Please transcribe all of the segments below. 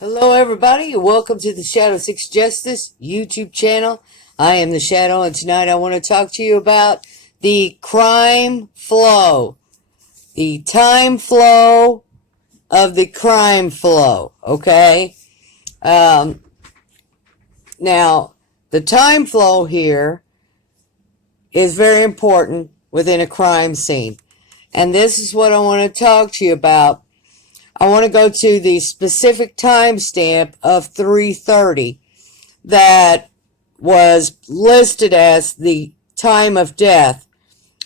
Hello, everybody, and welcome to the Shadow 6 Justice YouTube channel. I am the Shadow, and tonight I want to talk to you about the crime flow, the time flow of the crime flow, okay? Now, the time flow here is very important within a crime scene, and this is what I want to talk to you about. I want to go to the specific timestamp of 3:30 that was listed as the time of death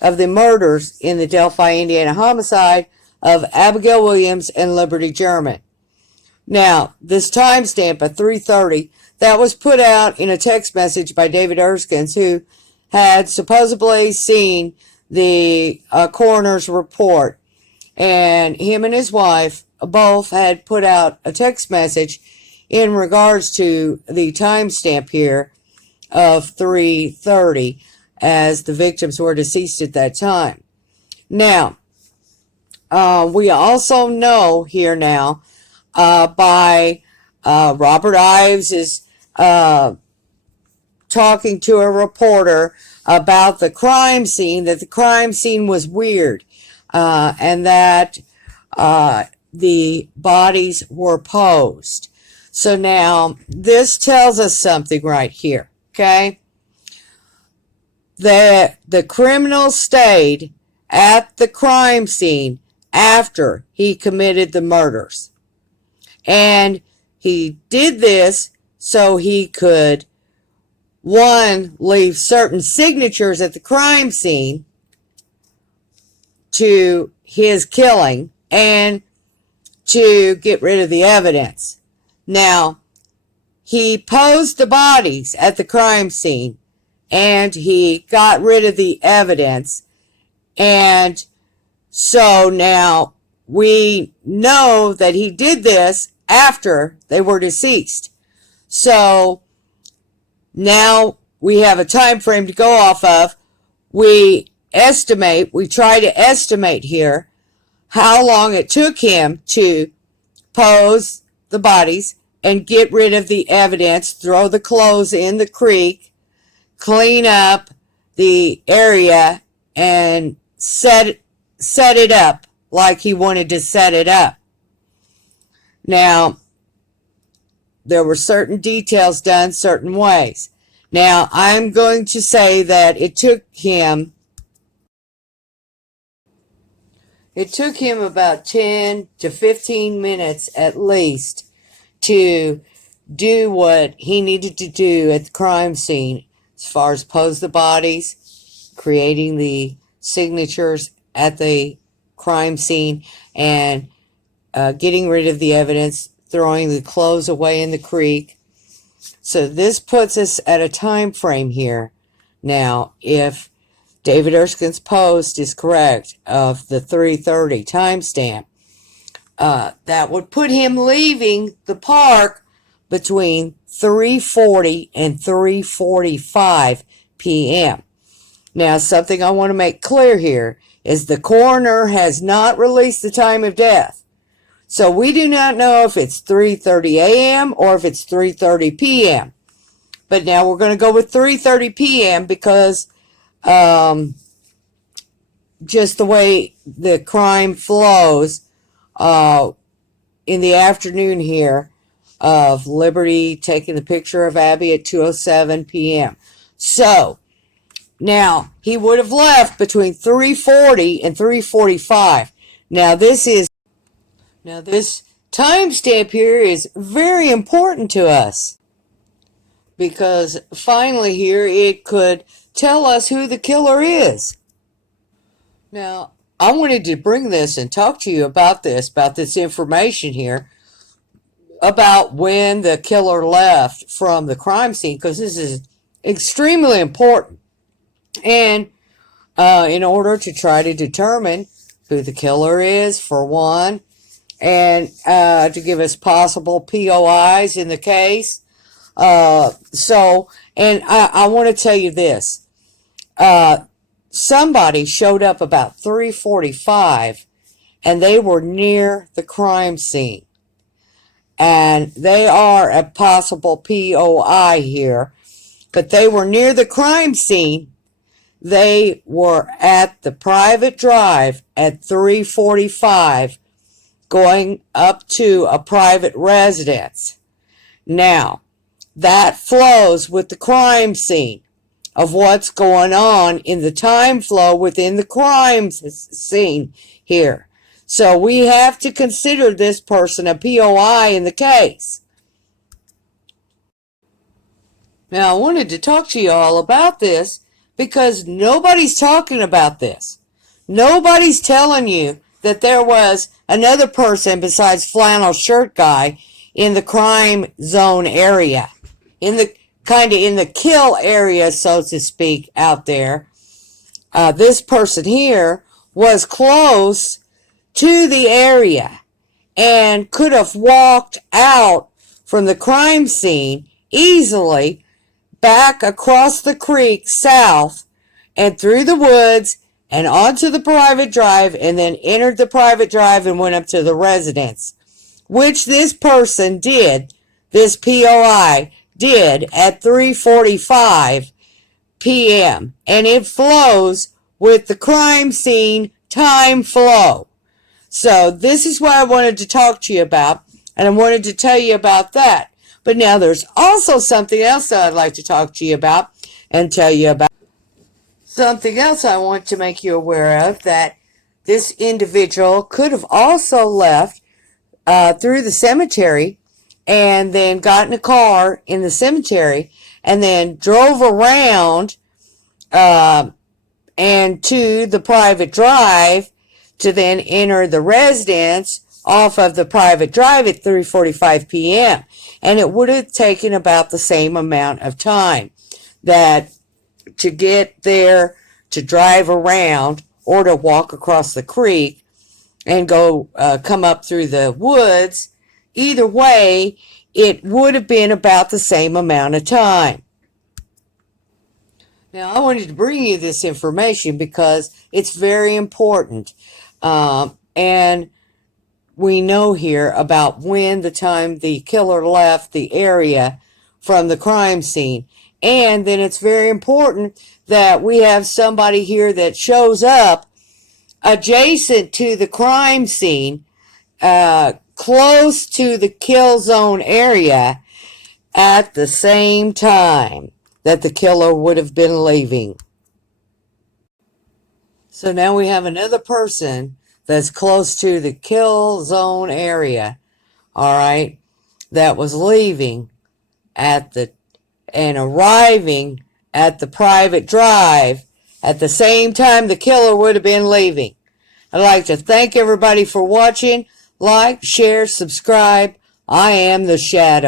of the murders in the Delphi, Indiana homicide of Abigail Williams and Liberty German. Now, this timestamp of 3:30, that was put out in a text message by David Erskine, who had supposedly seen the coroner's report, and him and his wife both had put out a text message in regards to the timestamp here of 3:30 as the victims were deceased at that time. Now, we also know here now by Robert Ives is talking to a reporter about the crime scene, that the crime scene was weird, and that the bodies were posed. So now this tells us something right here, okay? That the criminal stayed at the crime scene after he committed the murders. And he did this so he could, one, leave certain signatures at the crime scene to his killing, and to get rid of the evidence. Now, he posed the bodies at the crime scene, and he got rid of the evidence, and so now we know that he did this after they were deceased. So now we have a time frame to go off of. We try to estimate here how long it took him to pose the bodies and get rid of the evidence, throw the clothes in the creek, clean up the area, and set it up like he wanted to set it up. Now, there were certain details done certain ways. Now, I'm going to say that it took him about 10 to 15 minutes at least to do what he needed to do at the crime scene, as far as pose the bodies, creating the signatures at the crime scene, and getting rid of the evidence, throwing the clothes away in the creek. So this puts us at a time frame here. Now, if David Erskine's post is correct of the 3:30 timestamp, that would put him leaving the park between 3:40 and 3:45 p.m. Now, something I want to make clear here is the coroner has not released the time of death. So we do not know if it's 3:30 a.m. or if it's 3:30 p.m. But now we're going to go with 3:30 p.m. because just the way the crime flows in the afternoon here of Liberty taking the picture of Abby at 2:07 p.m. So now he would have left between 3:40 and 3:45. Now this timestamp here is very important to us, because finally here it could tell us who the killer is. Now, I wanted to bring this and talk to you about this information here about when the killer left from the crime scene, because this is extremely important. And in order to try to determine who the killer is, for one, and to give us possible POIs in the case. And I want to tell you this. Somebody showed up about 3:45, and they were near the crime scene. And and they are a possible POI here, but they were near the crime scene. They were at the private drive at 3:45 going up to a private residence. Now, that flows with the crime scene of what's going on in the time flow within the crime scene here. So we have to consider this person a POI in the case. Now, I wanted to talk to you all about this because nobody's talking about this. Nobody's telling you that there was another person besides flannel shirt guy in the crime zone area, in the kill area, so to speak, out there. This person here was close to the area and could have walked out from the crime scene easily back across the creek south and through the woods and onto the private drive, and then entered the private drive and went up to the residence, which this person did, this POI did at 3:45 p.m. And it flows with the crime scene time flow. So this is what I wanted to talk to you about, and I wanted to tell you about that. But now there's also something else that I'd like to talk to you about and tell you about. Something else I want to make you aware of, that this individual could have also left through the cemetery and then got in a car in the cemetery and then drove around and to the private drive to then enter the residence off of the private drive at 3:45 p.m. And it would have taken about the same amount of time that to get there, to drive around, or to walk across the creek and go come up through the woods. Either way, it would have been about the same amount of time. Now, I wanted to bring you this information because it's very important. And we know here about when the time the killer left the area from the crime scene. And then it's very important that we have somebody here that shows up adjacent to the crime scene, close to the kill zone area at the same time that the killer would have been leaving. So now we have another person that's close to the kill zone area, all right, that was leaving and arriving at the private drive at the same time the killer would have been leaving. I'd like to thank everybody for watching. Like, share, subscribe. I am the Shadow.